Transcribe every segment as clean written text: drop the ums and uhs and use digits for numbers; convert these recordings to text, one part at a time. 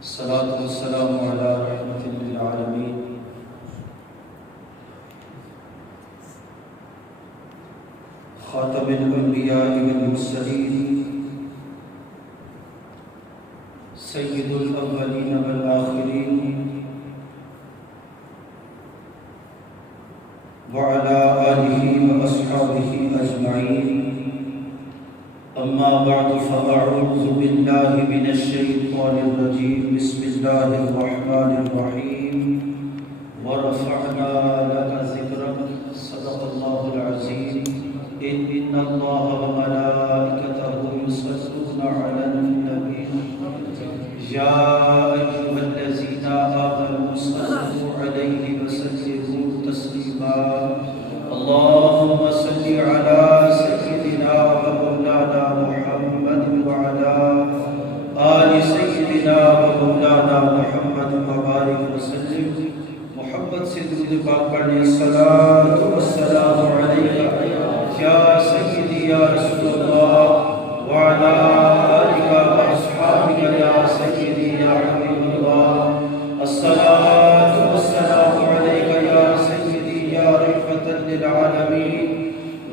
الصلاة والسلام على رحمة للعالمين خاتم الأنبياء والمرسلين سيد الأولين والآخرين وعلى آله وأصحابه أجمعين. أما بعد فأعوذ بالله من الشيطان الرجيم. بسم الله الرحمن الرحيم. ورفعنا لك ذكرك. صدق الله العظيم. إن الله وملائكته يصلون على النبي يا أيها الذين آمنوا صلوا عليه وسلموا تسليما. اللهم صل على سيدنا ومولانا محمد وعلى آل سيدنا ومولانا محمد وبارك وسلم. محمد سے درود پاک پڑھنے الصلاۃ والسلام علیک یا سیدی یا رسول اللہ وعلى آلک واصحابک یا سیدی یا حبیب اللہ. الصلاۃ والسلام علیک یا سیدی یا رحمۃ للعالمین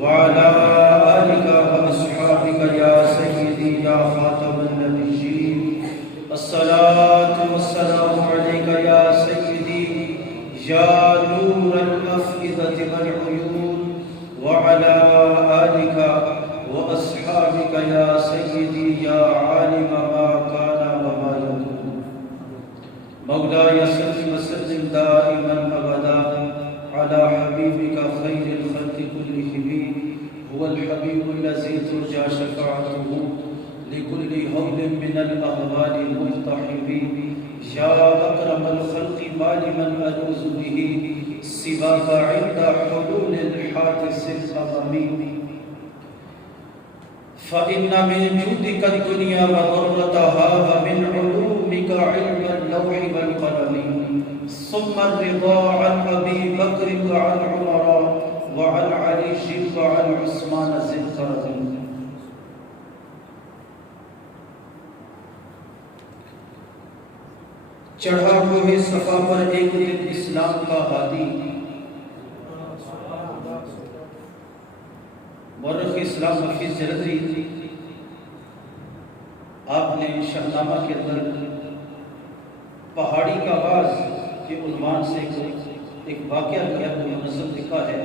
وعلى آلک واصحابک یا سیدی یا خاتم النبیین. الصلاۃ والسلام علیک یا سیدی یا نور الافئدة والعیون وعلى آلک واصحابک یا سیدی یا عالم ما کان وما یکون. مولاي صل وسلم دائما ابدا على حبيبك خير الخلق كلهم. هو الحبيب الذي ترجى شفاعته لكل هول من الأهوال الملتحب. يا أكرم الخلق ما لمن ألوذ به سواك عند حلول الحادث الأمم. فإن من جودك الدنيا وضرتها ومن علومك علم اللوح والقلم. ثم الرضا عن أبي بكر وعن عمر وعن علي وعن عثمان ذي القرن. چڑھا کوہ صفا پر ایک دن اسلام کا ہادی. مورخ اسلام حفیظ جلدری آپ نے شاہنامہ کے اندر پہاڑی کا آواز کے عنوان سے ایک واقعہ کیا منظم لکھا ہے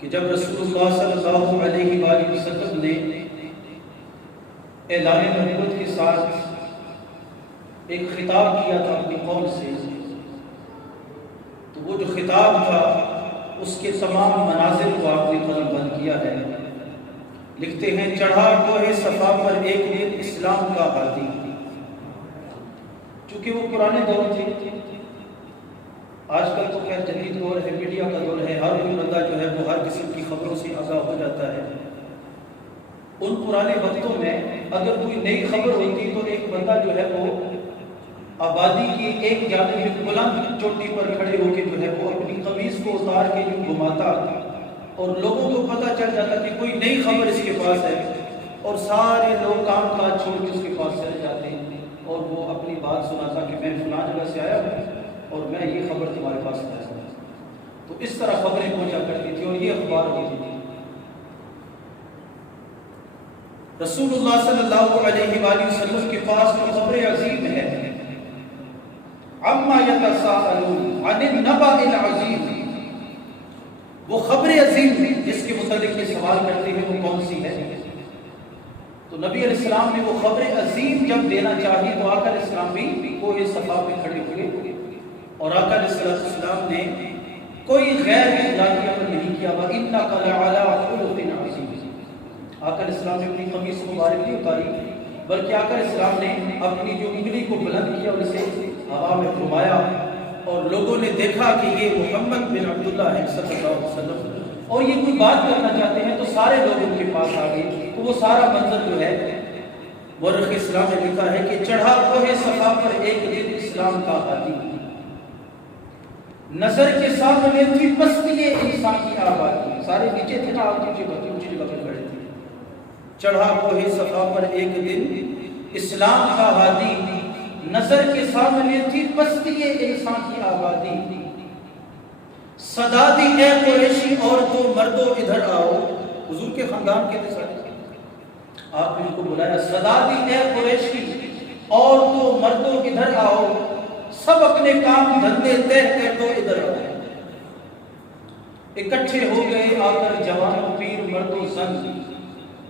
کہ جب رسول اللہ صلی اللہ علیہ وآلہ وسلم نے اعلان نبوت کے ساتھ ایک خطاب کیا تھا اپنی قوم سے، تو وہ جو خطاب تھا اس کے تمام مناظر کو آپ نے قلم بند کیا ہے. لکھتے ہیں چڑھا کوہ صفا پر ایک دن اسلام کا ہادی. چونکہ وہ پرانے دور تھے، آج کل تو خیر جدید دور ہے، میڈیا کا دور ہے، ہر کوئی بندہ جو ہے وہ ہر قسم کی خبروں سے آگاہ ہو جاتا ہے. ان پرانے وقتوں میں اگر کوئی نئی خبر ہوتی تو ایک بندہ جو ہے وہ آبادی کی ایک جانب میں بلند چوٹی پر کھڑے ہو کے جو ہے وہ اپنی قمیض کو اتار کے یوں گھماتا اور لوگوں کو پتہ چل جاتا کہ کوئی نئی خبر اس کے پاس ہے، اور سارے لوگ کام کاج چھوڑ کے اس کے پاس چلے جاتے ہیں اور وہ اپنی بات سناتا کہ میں فلاں جگہ سے آیا ہوں اور میں یہ خبر تمہارے پاس لایا ہوں. تو اس طرح خبریں پہنچا کرتی تھی اور یہ اخبار ہوتی تھی. رسول اللہ صلی اللہ علیہ وآلہ وسلم کے پاس جو خبر عظیم ہے، عما یتساءلون عن النبأ العظیم، وہ خبر عظیم جس کے متعلق یہ سوال کرتے ہیں وہ کون سی ہے؟ تو نبی علیہ السلام نے وہ خبر عظیم جب دینا چاہی تو آقا علیہ السلام بھی کوہ صفا پہ کھڑے ہوئے اور آقا علیہ السلام نے کوئی غیر اخلاقی عمل نہیں کیا. وَإِنَّكَ لَعَلَىٰ خُلُقٍ عَظِيمٍ. آقا علیہ السلام نے اپنی قمیص مبارک نہیں اتاری، بلکہ آقا علیہ السلام نے اپنی جو انگلی کو بلند کیا اور اسے ہوا میں گھمایا اور لوگوں نے دیکھا کہ یہ محمد بن عبداللہ ہے صلی اللہ علیہ وسلم، اور یہ کوئی بات کرنا چاہتے ہیں تو سارے لوگ ان کے پاس آ گئے. تو وہ سارا منظر جو ہے مورخ اسلام نے لکھا ہے کہ چڑھا کوہ صفا پر ایک دن اسلام کا ہادی. نظر کے سامنے تھی پستی انسان کی آبادی، سارے نیچے تھے نا، آپ نیچے بہت اونچی جگہ پہ کھڑے تھے. چڑھا کوہ صفا پر ایک دن اسلام کا ہادی، نظر کے سامنے تھی پستی انسان کی آبادی، صدا دی اے قریشی عورتوں مردوں ادھر آؤ، حضور کے خاندان کے تھے سارے، آپ نے ان کو بلایا، صدا دی اے قریشی عورتوں مردوں ادھر آؤ، سب اپنے کام دھندے طے کر دو ادھر آؤ۔ اکٹھے ہو گئے آ کر جوان پیر مرد و زن،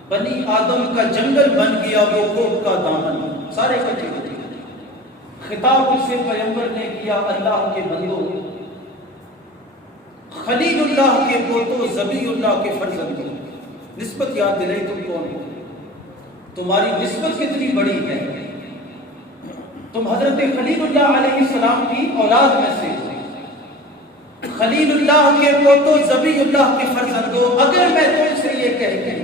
بنی آدم کا جنگل بن گیا وہ کوہ کا دامن، سارے اکٹھے ہو گئے۔ خطاب اسے پیغمبر نے کیا اللہ کے بندو، خلیل اللہ کے پوتو ذبیح اللہ کے فرزندوں، نسبت یاد دلائی تم کون ہو، تمہاری نسبت کتنی بڑی ہے، تم حضرت خلیل اللہ علیہ السلام کی اولاد میں سے ہو، خلیل اللہ کے پوتو ذبیح اللہ کے فرزندوں، اگر میں تم سے یہ کہہ دوں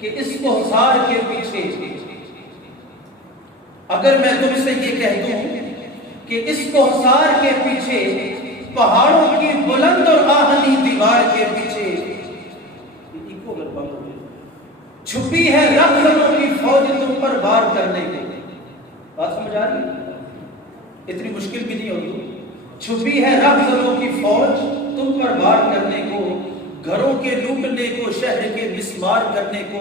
کہ اس کوثر کے پیچھے، اگر میں تم سے یہ کہہ دوں کہ اس کوثر کے پیچھے، پہاڑوں کی بلند اور آہنی دیوار کے پیچھے چھپی ہے رخزنوں کی فوج تم پر وار کرنے کے، بات سمجھ آ رہی؟ اتنی مشکل بھی نہیں ہوگی، چھپی ہے رخزنوں کی فوج تم پر وار کرنے کو، گھروں کے لوٹنے کو، شہر کے مسمار کرنے کو،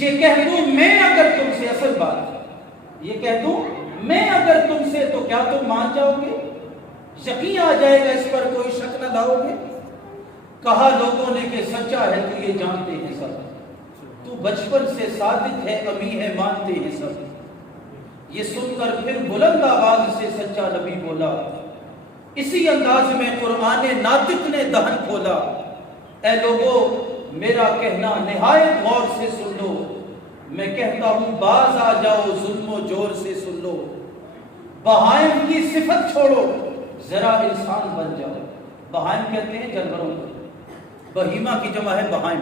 یہ کہہ دوں میں اگر تم سے، اصل بات یہ کہہ دوں میں اگر تم سے، تو کیا تم مان جاؤ گے؟ یقین آ جائے گا، اس پر کوئی شک نہ لاؤ گے؟ کہا لوگوں نے کہ سچا ہے تو یہ جانتے ہیں سب، تو بچپن سے صادق ہے امی ہے مانتے ہیں سب، یہ سن کر پھر بلند آواز سے سچا نبی بولا، اسی انداز میں قرآن ناطق نے دہن کھولا، اے لوگو میرا کہنا نہایت غور سے سن لو، میں کہتا ہوں باز آ جاؤ ظلم و جور سے سن لو، بہائم کی صفت چھوڑو ذرا انسان بن جاؤ، بہائم کہتے ہیں جانوروں کو، بہیمہ کی جمع ہے بہائم،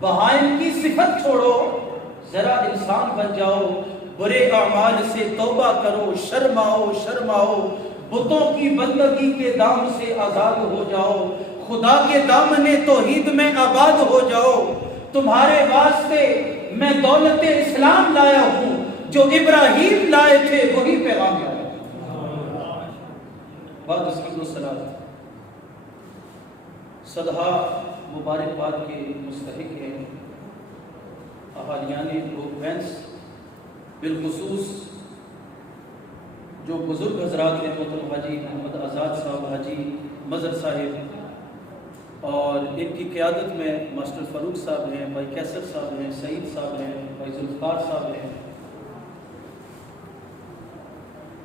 بہائم کی صفت چھوڑو ذرا انسان بن جاؤ، برے اعمال سے توبہ کرو، شرماؤ شرماؤ، بتوں کی بندگی کے دام سے آزاد ہو جاؤ، خدا کے دامن توحید میں آباد ہو جاؤ، تمہارے واسطے میں دولت اسلام لایا ہوں، جو ابراہیم لائے تھے وہی پیغام لایا۔ بعد اس کی صلاۃ صدہا مبارکباد کے مستحق ہیں اہالیان بروکینس، بالخصوص جو بزرگ حضرات ہیں، محترم حاجی محمد آزاد صاحب، حاجی مظہر صاحب، اور ان کی قیادت میں ماسٹر فاروق صاحب ہیں، بھائی کیسر صاحب ہیں، سعید صاحب ہیں، بھائی ذوالفقار صاحب ہیں،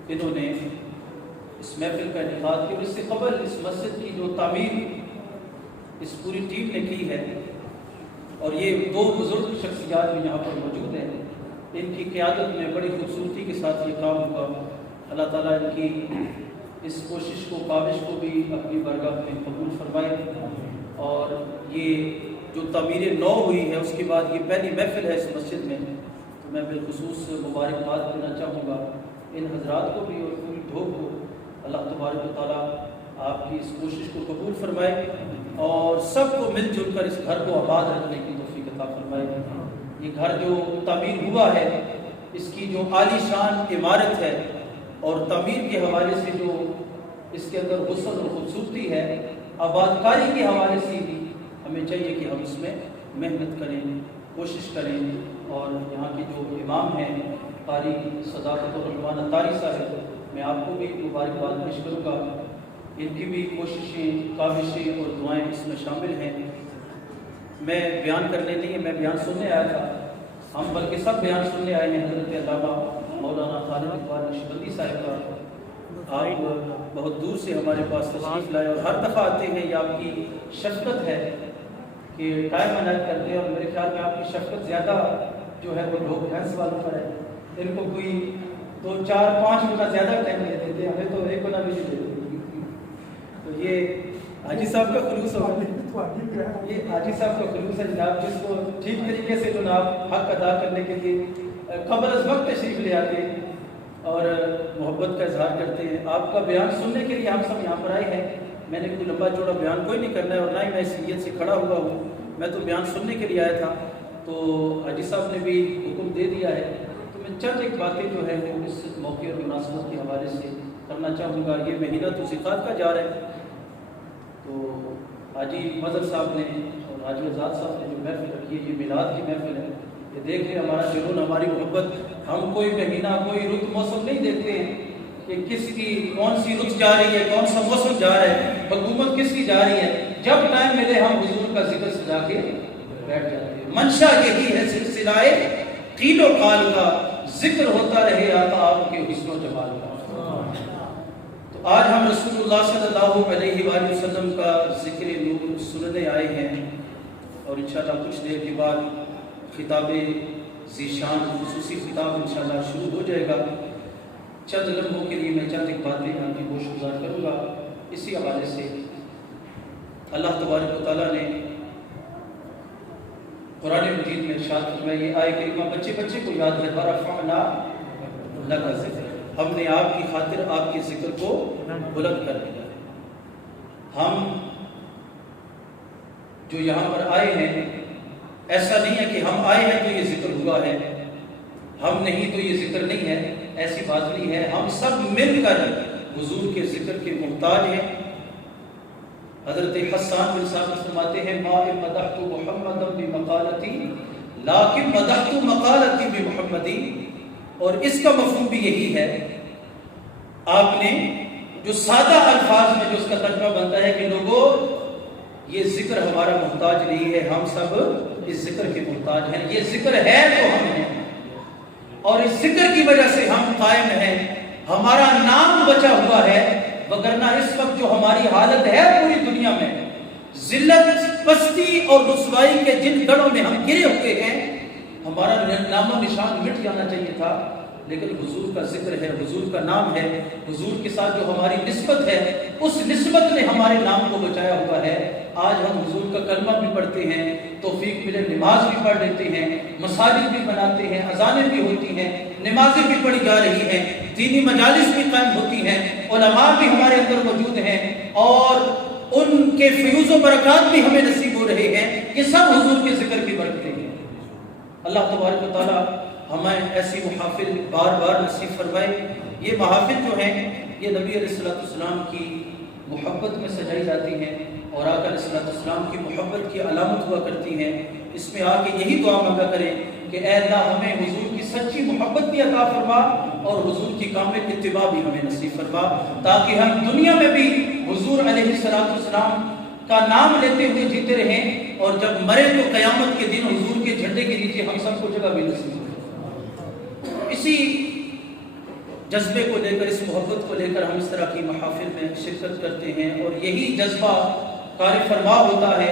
انہوں نے اس محفل کا انعقاد کیا، اور اس سے قبل اس مسجد کی جو تعمیر اس پوری ٹیم نے کی ہے، اور یہ دو بزرگ شخصیات بھی یہاں پر موجود ہیں، ان کی قیادت میں بڑی خوبصورتی کے ساتھ یہ کام ہوا۔ اللہ تعالیٰ ان کی اس کوشش کو، کاوش کو بھی اپنی بارگاہ میں قبول فرمائے، اور یہ جو تعمیر نو ہوئی ہے اس کے بعد یہ پہلی محفل ہے اس مسجد میں، تو میں بالخصوص مبارکباد دینا چاہوں گا ان حضرات کو بھی اور پوری ڈھوک کو۔ اللہ تبارک و تعالیٰ آپ کی اس کوشش کو قبول فرمائے اور سب کو مل جل کر اس گھر کو آباد رکھنے کی توفیق عطا فرمائے۔ یہ گھر جو تعمیر ہوا ہے، اس کی جو عالی شان عمارت ہے، اور تعمیر کے حوالے سے جو اس کے اندر حسن اور خوبصورتی ہے، آباد کاری کے حوالے سے بھی ہمیں چاہیے کہ ہم اس میں محنت کریں، کوشش کریں، اور یہاں کے جو امام ہیں قاری صداقت الرحمان اطاری صاحب، میں آپ کو بھی مبارکباد پیش کروں گا، ان کی بھی کوششیں، کاوشیں اور دعائیں اس میں شامل ہیں۔ میں بیان کرنے نہیں ہے، میں بیان سننے آیا تھا، ہم بلکہ سب بیان سننے آئے ہیں حضرت علامہ مولانا خالد اقبال نقشبندی صاحب کا۔ آپ بہت دور سے ہمارے پاس تشریف لائے، اور ہر دفعہ آتے ہیں، یہ آپ کی شفقت ہے کہ ٹائم مینیج کرتے ہیں، اور میرے خیال میں آپ کی شفقت زیادہ جو ہے وہ لوگ بھینس والوں پر ہے، ان کو کوئی 2 4 5 گنا زیادہ ٹائم دے دیتے ہیں، ہمیں تو 1 گنا بھی نہیں دیتے۔ تو یہ حاجی صاحب کا خلوص ہے، یہ حاجی صاحب کا خلوص ہے جناب، جس کو ٹھیک طریقے سے جناب حق ادا کرنے کے لیے قبل از وقت تشریف لے آتے ہیں اور محبت کا اظہار کرتے ہیں۔ آپ کا بیان سننے کے لیے ہم سب یہاں پر آئے ہیں، میں نے کوئی لمبا چوڑا بیان کوئی نہیں کرنا ہے، اور نہ ہی میں اس نیت سے کھڑا ہوا ہوں، میں تو بیان سننے کے لیے آیا تھا۔ تو حاجی صاحب نے بھی حکم دے دیا ہے، تو میں چند ایک باتیں جو ہے وہ اس موقع اور مناسبت کے حوالے سے کرنا چاہوں گا۔ یہ مہینہ تو زکات کا جا رہا ہے، تو حاجی مظہر صاحب نے اور حاجی آزاد صاحب نے جو محفل رکھی ہے، یہ میلاد کی محفل ہے۔ یہ دیکھ لیں ہمارا جنون، ہماری محبت، ہم کوئی مہینہ کوئی رت موسم نہیں دیکھتے ہیں کہ کس کی کون سی رت جا رہی ہے، کون سا موسم جا رہا ہے، حکومت کس کی جا رہی ہے۔ جب ٹائم ملے ہم حضور کا ذکر سجا کے بیٹھ جاتے ہیں۔ منشا یہی ہے سلسلہ قیل و قال کا، ذکر ہوتا رہے آقا آپ کے حسن و جمال کا۔ تو آج ہم رسول اللہ صلی اللہ علیہ وآلہ وسلم کا ذکر نور سننے آئے ہیں، اور انشاءاللہ کچھ دیر کے بعد خطاب ذیشان خصوصی خطاب انشاءاللہ شروع ہو جائے گا۔ چند لمحوں کے لیے میں چند ایک باتیں آپ کی گوش گزار کروں گا۔ اسی حوالے سے اللہ تبارک و تعالیٰ نے قرآن مجید میں ارشاد فرمایا، یہ آیت کریمہ بچے بچے کو یاد ہے، وَرَفَعْنَا لَكَ ذِکْرَکَ، ہم نے آپ کی خاطر آپ کے ذکر کو بلند کر دیا۔ ہم جو یہاں پر آئے ہیں، ایسا نہیں ہے کہ ہم آئے ہیں تو یہ ذکر ہوا ہے، ہم نہیں تو یہ ذکر نہیں ہے، ایسی بات نہیں ہے۔ ہم سب مل کر حضور کے ذکر کے محتاج ہیں۔ حضرت حسان بن ثابت فرماتے ہیں، ما مدحت محمدا بمقالتی لیکن مدحت مقالتی بمحمدی، اور اس کا مفہوم بھی یہی ہے۔ آپ نے جو سادہ الفاظ میں جو اس کا ترجمہ بنتا ہے کہ لوگوں یہ ذکر ہمارا محتاج نہیں ہے، ہم سب اس ذکر کے محتاج ہیں۔ یہ ذکر ہے تو ہم ہیں، اور اس ذکر کی وجہ سے ہم قائم ہیں، ہمارا نام بچا ہوا ہے، وگرنہ اس وقت جو ہماری حالت ہے پوری دنیا میں، ذلت، پستی اور رسوائی کے جن گڑھوں میں ہم گرے ہوئے ہیں، ہمارا نام و نشان مٹ جانا چاہیے تھا، لیکن حضور کا ذکر ہے، حضور کا نام ہے، حضور کے ساتھ جو ہماری نسبت ہے، اس نسبت نے ہمارے نام کو بچایا ہوا ہے۔ آج ہم حضور کا کلمہ بھی پڑھتے ہیں، توفیق ملے نماز بھی پڑھ لیتے ہیں، مساجد بھی بناتے ہیں، اذانیں بھی ہوتی ہیں، نمازیں بھی پڑھی جا رہی ہیں، دینی مجالس بھی قائم ہوتی ہیں، علماء بھی ہمارے اندر موجود ہیں، اور ان کے فیوز و برکات بھی ہمیں نصیب ہو رہے ہیں۔ یہ سب حضور کے ذکر کی برکتیں ہیں۔ اللہ تبارک و تعالیٰ ہمیں ایسی محافل بار بار نصیب فرمائے۔ یہ محافل جو ہیں یہ نبی علیہ السلام کی محبت میں سجائی جاتی ہیں، اور آقا علیہ السلام کی محبت کی علامت ہوا کرتی ہیں۔ اس میں آ کے یہی دعا مانگا کریں کہ اے اللہ ہمیں حضور کی سچی محبت بھی عطا فرما، اور حضور کی کامل اتباع بھی ہمیں نصیب فرما، تاکہ ہم دنیا میں بھی حضور علیہ السلام کا نام لیتے ہوئے جیتے رہیں، اور جب مرے تو قیامت کے دن حضور کے جھنڈے کے نیچے ہم سب کو جگہ بھی نصیب ہو۔ اسی جذبے کو لے کر، اس محبت کو لے کر ہم اس طرح کی محافل میں شرکت کرتے ہیں، اور یہی جذبہ کار فرما ہوتا ہے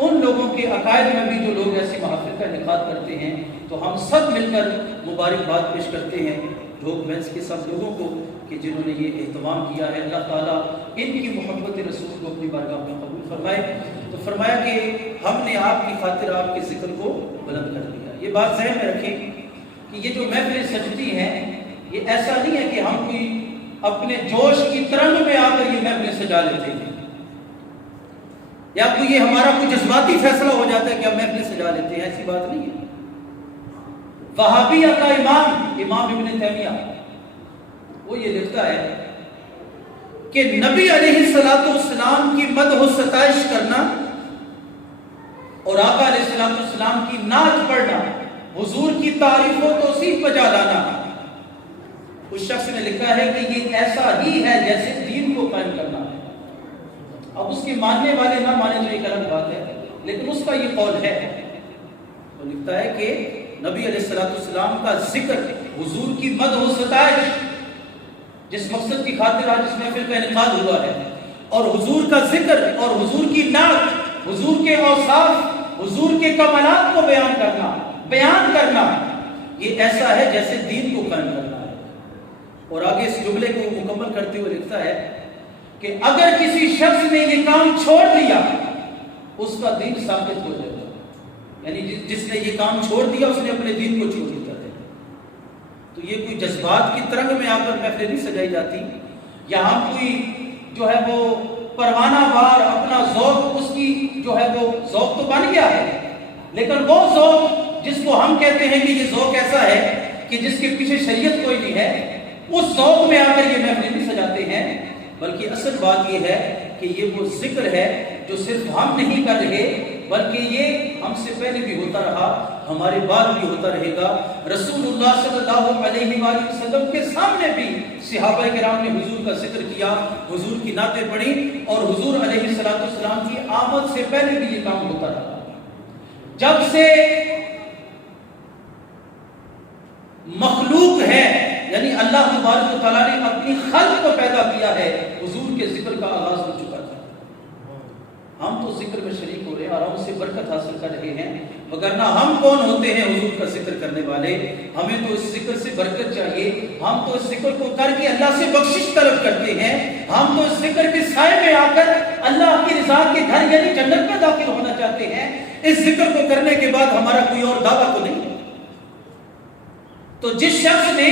ان لوگوں کے عقائد میں بھی جو لوگ ایسی محافل کا انعقاد کرتے ہیں۔ تو ہم سب مل کر مبارکباد پیش کرتے ہیں ڈھوک بینس کے سب لوگوں کو کہ جنہوں نے یہ اہتمام کیا ہے۔ اللہ تعالیٰ ان کی محبت رسول کو اپنی بارگاہ میں قبول فرمائے۔ تو فرمایا کہ ہم نے آپ کی خاطر آپ کے ذکر کو بلند کر دیا۔ یہ بات ذہن میں رکھیں کہ یہ جو محفلیں سجتی ہیں، یہ ایسا نہیں ہے کہ ہم کوئی اپنے جوش کی ترنگ میں آ کر یہ محفلیں سجا لیتے ہیں، یا کوئی یہ ہمارا کوئی جذباتی فیصلہ ہو جاتا ہے کہ ہم محفلیں سجا لیتے ہیں، ایسی بات نہیں ہے۔ وہابیہ کا امام ابن تیمیہ وہ یہ لکھتا ہے کہ نبی علیہ السلام کی مدح و ستائش کرنا اور آقا علیہ السلام کی نعت پڑھنا، حضور کی تعریف و توصیف بجا لانا، اس شخص نے لکھا ہے کہ یہ ایسا ہی ہے جیسے دین کو قائم کرنا ہے۔ اب اس کے ماننے والے نہ مانے تو ایک الگ بات ہے، لیکن اس کا یہ قول ہے۔ وہ لکھتا ہے کہ نبی علیہ السلام کا ذکر، حضور کی مدح و ستائش، جس مقصد کی خاطر آج اس محفل کا انعقاد ہوا ہے، اور حضور کا ذکر اور حضور کی نعت، حضور کے اوصاف، حضور کے کمالات کو بیان کرنا، یہ ایسا ہے جیسے دین کو قائم کرنا ہے۔ اور آگے اس جملے کو مکمل کرتے ہوئے لکھتا ہے کہ اگر کسی شخص نے یہ کام چھوڑ دیا اس کا دین ثابت ہو جائے گا، یعنی جس نے یہ کام چھوڑ دیا اس نے اپنے دین کو چھوڑ دیا ہے۔ تو یہ کوئی جذبات کی ترنگ میں آ کر محفلیں نہیں سجائی جاتی، یہاں کوئی جو ہے وہ پروانہ وار اپنا ذوق، اس کی جو ہے وہ ذوق تو بن گیا ہے، لیکن وہ ذوق جس کو ہم کہتے ہیں کہ یہ ذوق ایسا ہے کہ جس کے پیچھے شریعت کوئی نہیں ہے، اس ذوق میں آ کر یہ محفل نہیں سجاتے ہیں، بلکہ اصل بات یہ ہے کہ یہ وہ ذکر ہے جو صرف ہم نہیں کر رہے، بلکہ یہ ہم سے پہلے بھی ہوتا رہا، ہمارے بعد بھی ہوتا رہے گا۔ رسول اللہ صلی اللہ علیہ وآلہ وسلم کے سامنے بھی صحابہ کرام نے حضور کا ذکر کیا، حضور کی نعتیں پڑھی، اور حضور علیہ السلام کی آمد سے پہلے بھی یہ کام ہوتا رہا۔ جب سے مخلوق ہے، یعنی اللہ تبارک و تعالیٰ نے اپنی خلق کو پیدا کیا ہے، حضور کے ذکر کا آغاز ہو چکا تھا۔ ہم تو ذکر میں شریک ہو رہے ہیں اور ہم اس سے برکت حاصل کر رہے ہیں، مگر نہ ہم کون ہوتے ہیں حضور کا ذکر کرنے والے؟ ہمیں تو اس ذکر سے برکت چاہیے، ہم تو اس ذکر کو کر کے اللہ سے بخشش طلب کرتے ہیں، ہم تو اس ذکر کے سائے میں آ کر اللہ کی رضا کے گھر یعنی جنت میں داخل ہونا چاہتے ہیں۔ اس ذکر کو کرنے کے بعد ہمارا کوئی اور دعویٰ تو نہیں۔ تو جس شخص نے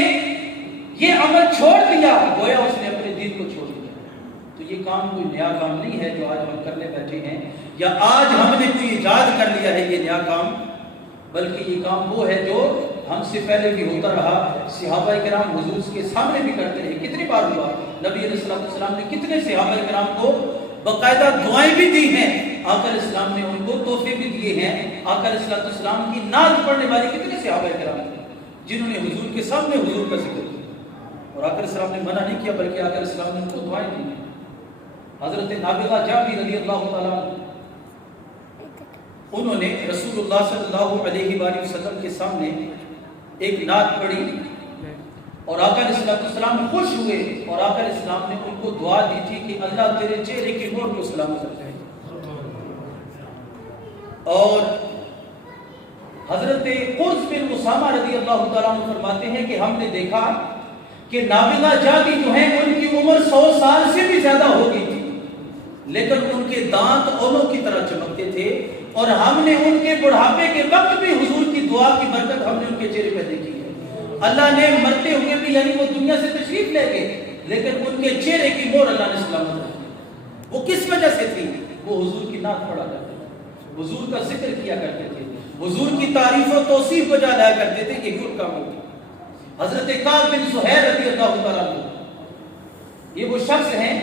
یہ عمل چھوڑ دیا، گویا اس نے اپنے دین کو چھوڑ دیا۔ تو یہ کام کوئی نیا کام نہیں ہے جو آج ہم کرنے بیٹھے ہیں، یا آج ہم نے کوئی ایجاد کر لیا ہے یہ نیا کام، بلکہ یہ کام وہ ہے جو ہم سے پہلے بھی ہوتا رہا۔ صحابہ کرام حضور کے سامنے بھی کرتے رہے۔ کتنی بار ہوا؟ نبی علیہ السلام نے کتنے صحابہ کرام کو باقاعدہ دعائیں بھی دی ہیں، آقا علیہ السلام نے ان کو تحفے بھی دیے ہیں۔ آقا علیہ السلام کی نعت پڑھنے والے کتنے صحابہ کرام ہیں جنہوں نے حضور کے سامنے حضور کا ذکر کیا، اور آقا علیہ السلام نے منع نہیں کیا، بلکہ آقا علیہ السلام نے ان کو دعائیں دی ہیں۔ حضرت نابغہ جابر رضی اللہ تعالیٰ انہوں نے رسول اللہ صلی اللہ علیہ وآلہ وسلم کے سامنے ایک نعت پڑھی، اور آقا علیہ السلام خوش ہوئے، اور آقا علیہ السلام نے ان کو دعا دی تھی کہ اللہ تیرے چہرے کی نور کو سلامت رکھے۔ اور حضرت قرظ بن اسامہ رضی اللہ تعالیٰ عنہ فرماتے ہیں کہ ہم نے دیکھا کہ نابغہ جاگی جو ہیں ان کی عمر 100 سال سے بھی زیادہ ہو گئی تھی، لیکن ان کے دانت اولوں کی طرح چمکتے تھے، اور ہم نے ان کے بڑھاپے کے وقت بھی حضور کی دعا کی برکت ہم نے ان کے چہرے پہ دیکھی ہے۔ اللہ نے مرتے ہوئے بھی، یعنی وہ دنیا سے تشریف لے گئے، لیکن ان کے چہرے کی مہر اللہ نے سلامت رکھی۔ وہ کس وجہ سے تھی؟ وہ حضور کی نعت پڑھا کرتے تھے، حضور کا ذکر کیا کرتے تھے، حضور کی تعریف و توصیف بجا لایا کرتے تھے، یہ ان کام ہوتی۔ حضرت کعب بن زہیر رضی اللہ تعالیٰ عنہ، یہ وہ شخص ہیں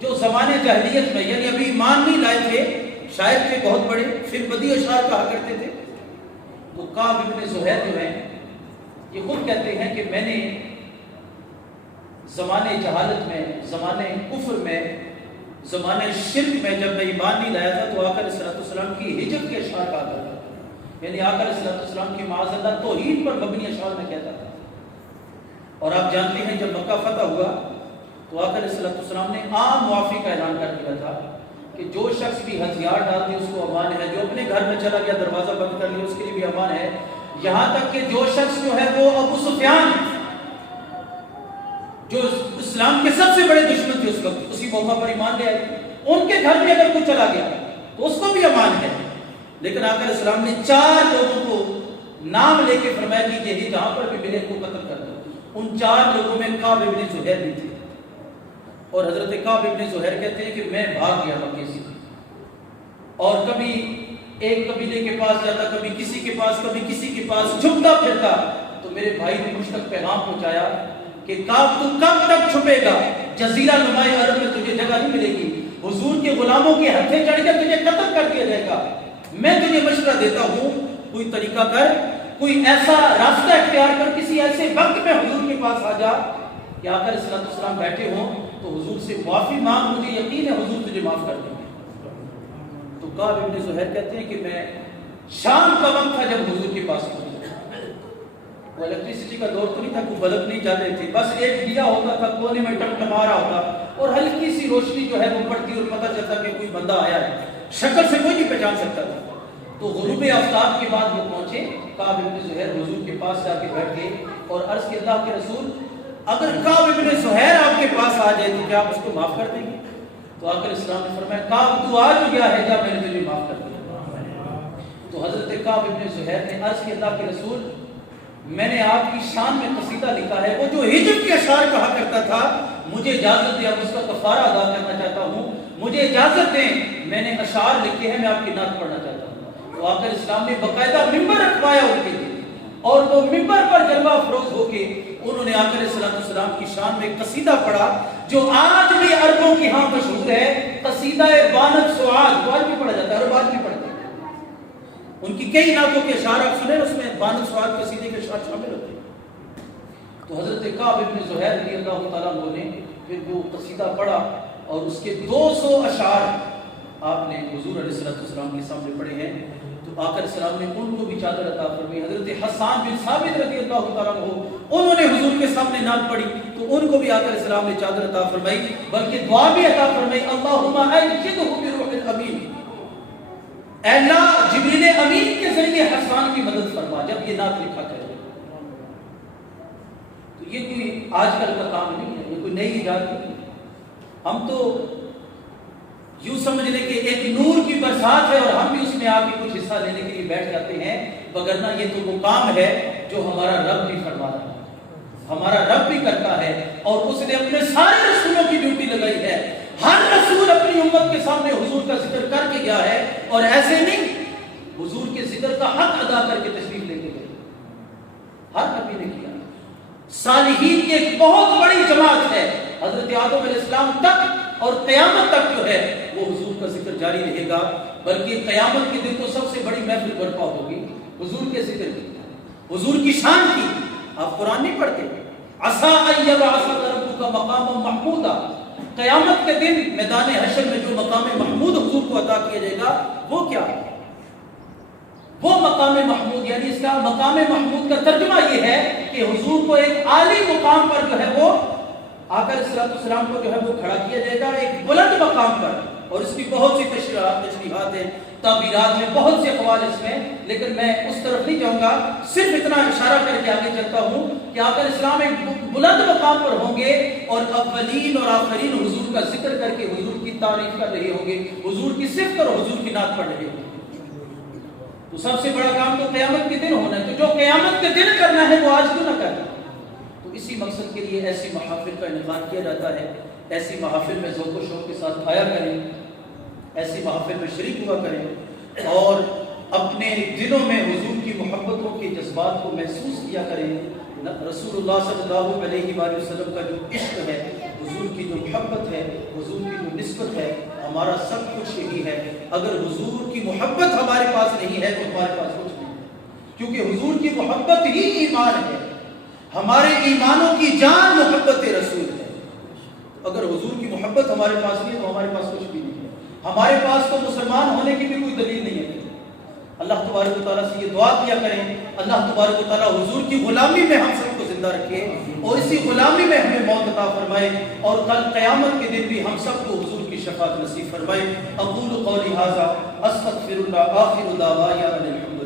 جو زمانے جاہلیت میں، یعنی ابھی ایمان نہیں لائے تھے، شاعر تھے بہت بڑے، پھر بدیع اشعار کہا کرتے تھے۔ تو کعب بن زہیر جو ہیں یہ خود کہتے ہیں کہ میں نے زمانے جہالت میں، زمانے کفر میں، زمانے شرک میں جب میں ایمان نہیں لایا تھا تو آقا علیہ السلام کی ہجرت کے اشعار کہا کرتا تھا، یعنی آقا علیہ السلام کی معاذ اللہ توحید پر مبنی اشعار میں کہتا تھا۔ اور آپ جانتے ہیں جب مکہ فتح ہوا تو آقا علیہ السلام نے عام معافی کا اعلان کر دیا تھا کہ جو شخص بھی ہتھیار ڈال دے اس کو امان ہے، جو اپنے گھر میں چلا گیا دروازہ بند کر لیا اس کے لیے بھی امان ہے، یہاں تک کہ جو شخص جو ہے وہ ابو سفیان جو اسلام کے سب سے بڑے دشمن تھے اس وقت، اسی موقع پر ایمان لے آئے، ان کے گھر میں اگر کوئی چلا گیا تو اس کو بھی امان ہے۔ لیکن آقا علیہ السلام نے 4 لوگوں کو نام لے کے فرمایا کہ یہی جہاں پر بھی ملے کو قتل کر دو۔ ان 4 لوگوں میں کعب بن زہیر بھی تھے، اور حضرت کعب بن زہیر کہتے ہیں کہ میں بھاگ گیا مکے سے، اور کبھی ایک قبیلے کے پاس جاتا، کبھی کسی کے پاس، کبھی کسی کے پاس چھپتا پھرتا، تو میرے بھائی نے مجھ تک پیغام پہنچایا کہ کعب تو کب تک چھپے گا، جزیرہ نمائے عرب میں تجھے جگہ نہیں ملے گی، حضور کے غلاموں کے ہتھے چڑھ کے تجھے قتل کر دیا جائے گا۔ میں تجھے مشورہ دیتا ہوں کوئی طریقہ کر، کوئی ایسا راستہ اختیار کر، کسی ایسے وقت میں حضور کے پاس آ جا کہ آقا علیہ السلام بیٹھے ہوں تو حضور سے معافی مانگ، مجھے یقین ہے حضور تجھے معاف کر دیں گے۔ تو کعب بن زہیر کہتے ہیں کہ میں شام کا وقت تھا جب حضور کے پاس پہنچا، وہ الیکٹریسٹی کا دور تو نہیں تھا، کوئی بلب نہیں جاتے تھے، بس ایک دیا ہوتا تھا کونے میں ٹمٹما رہا ہوتا، اور ہلکی سی روشنی جو ہے وہ پڑتی اور پتہ چلتا کہ کوئی بندہ آیا ہے، شکل سے کوئی نہیں پہچان سکتا تھا۔ تو غروب آفتاب کے بعد وہ پہنچے، کعب بن زہیر حضور کے پاس جا کے بیٹھ گئے اور عرض کیا اللہ کے رسول اگر کعب بن زہیر آپ کے پاس آ جائے تو کیا آپ اس کو معاف کر دیں گے؟ تو آقا علیہ السلام نے فرمایا کعب تو آ گیا ہے، جا میں نے تجھے معاف کر دیا۔ تو حضرت کعب بن زہیر نے عرض کیا اللہ کے رسول میں نے آپ کی شان میں قصیدہ لکھا ہے، وہ جو ہجرت کے اشعار کہا کرتا تھا، مجھے اجازت دیں، اب اس کا کفارہ ادا کرنا چاہتا ہوں، مجھے اجازت دیں، میں نے اشعار لکھے ہیں، میں آپ کی نعت پڑھنا چاہتا ہوں۔ تو تو آقا اسلام نے باقاعدہ ممبر رکھوایا ان کے لیے، اور وہ ممبر پر جلوہ افروز ہو کے انہوں نے آقا علیہ السلام کی شان میں ایک قصیدہ پڑھا جو آج بھی عربوں کی ہاں مشہور ہے، قصیدہ بانت سعاد، آج بھی پڑھا جاتا ہے، عرب آج بھی پڑھتے ہیں۔ ان کی کئی نعتوں کے اشعار آپ سنیں، اس میں بانت سعاد قصیدے کے اشعار شامل ہوتے ہیں۔ تو حضرت کعب ابن زہیر رضی اللہ تعالیٰ عنہ نے پھر وہ قصیدہ پڑھا اور اس کے 200 اشعار آپ نے حضور علیہ السلام کے سامنے پڑھے ہیں۔ تو آقا علیہ السلام نے ان کو بھی چادر عطا فرمائی۔ حضرت حسان بن ثابت رضی اللہ تعالیٰ عنہ انہوں نے حضور کے سامنے نعت پڑھی تو ان کو بھی آقا علیہ السلام نے چادر عطا فرمائی، بلکہ دعا بھی عطا فرمائی، اللہم ایدہ بروح الامین، اے اللہ جبریل امین کے ذریعے حسان کی مدد فرما جب یہ نعت لکھا کرے۔ تو یہ کوئی آج کل کا کام نہیں ہے، یہ کوئی نئی ایجاد نہیں ہے۔ ہم تو یوں سمجھ لیں کہ ایک نور کی برسات ہے اور ہم بھی اس میں آ کے کچھ حصہ لینے کے لیے بیٹھ جاتے ہیں، وگرنہ یہ تو وہ کام ہے جو ہمارا رب بھی فرما رہا ہے، ہمارا رب بھی کرتا ہے، اور اس نے اپنے سارے رسولوں کی ڈیوٹی لگائی ہے۔ ہر رسول اپنی امت کے سامنے حضور کا ذکر کر کے گیا ہے، اور ایسے نہیں حضور کے ذکر کا حق ادا کر کے تشریف لے کے گئے، ہر نبی نے کیا۔ صالحین کی ایک بہت بڑی جماعت ہے، حضرت آدم علیہ السلام تک اور قیامت تک جو ہے وہ حضور کا ذکر جاری رہے گا، بلکہ قیامت کے دن تو سب سے بڑی محفل برپا ہوگی حضور کے ذکر کی، حضور کی شان کی۔ آپ قرآن نہیں پڑھتے، عسیٰ ان یبعثک ربک مقاما محمودا، قیامت کے دن میدان حشر میں جو مقام محمود حضور کو عطا کیا جائے گا وہ کیا ہے؟ وہ مقام محمود، یعنی اس کا مقام محمود کا ترجمہ یہ ہے کہ حضور کو ایک عالی مقام پر جو ہے وہ آقا علیہ السلام کو جو ہے وہ کھڑا کیا جائے گا ایک بلند مقام پر، اور اس کی بہت سی تشریحات ہیں، تعبیرات میں بہت سے اقوال اس میں، لیکن میں اس طرف نہیں جاؤں گا، صرف اتنا اشارہ کر کے آگے چلتا ہوں کہ آقا علیہ السلام ایک بلند مقام پر ہوں گے، اور اولین اور آخرین حضور کا ذکر کر کے حضور کی تعریف کر رہے ہوں گے، حضور کی صفت اور حضور کی نعت پڑھ رہے ہوں گے۔ تو سب سے بڑا کام تو قیامت کے دن ہونا ہے، تو جو قیامت کے دن کرنا ہے وہ آج کیوں نہ کرنا؟ تو اسی مقصد کے لیے ایسی محافل کا انعقاد کیا جاتا ہے۔ ایسی محافل میں ذوق و شوق کے ساتھ آیا کریں، ایسی محافل میں شریک ہوا کریں، اور اپنے دلوں میں حضور کی محبتوں کے جذبات کو محسوس کیا کریں۔ رسول اللہ صلی اللہ علیہ وآلہ وسلم کا جو عشق ہے، حضور کی جو محبت ہے، حضور کی جو نسبت ہے، ہمارا سب کچھ یہی ہے۔ اگر حضور کی محبت ہمارے پاس نہیں ہے تو ہمارے پاس کچھ نہیں ہے، کیونکہ حضور کی محبت ہی ایمان ہے، ہمارے ایمانوں کی جان محبت رسول ہے۔ اگر حضور کی محبت ہمارے پاس نہیں ہے تو ہمارے پاس کچھ بھی نہیں ہے، ہمارے پاس تو مسلمان ہونے کی بھی کوئی دلیل نہیں ہے۔ اللہ تبارک و تعالیٰ سے یہ دعا کیا کریں، اللہ تبارک و تعالیٰ حضور کی غلامی میں ہم سب کو زندہ رکھے، اور اسی غلامی میں ہمیں موت عطا فرمائے، اور کل قیامت کے دن بھی ہم سب کو حضور کی شفاعت نصیب فرمائے۔ اقول قولی ھذا استغفر اللہ، آخر دعوایا ان الحمد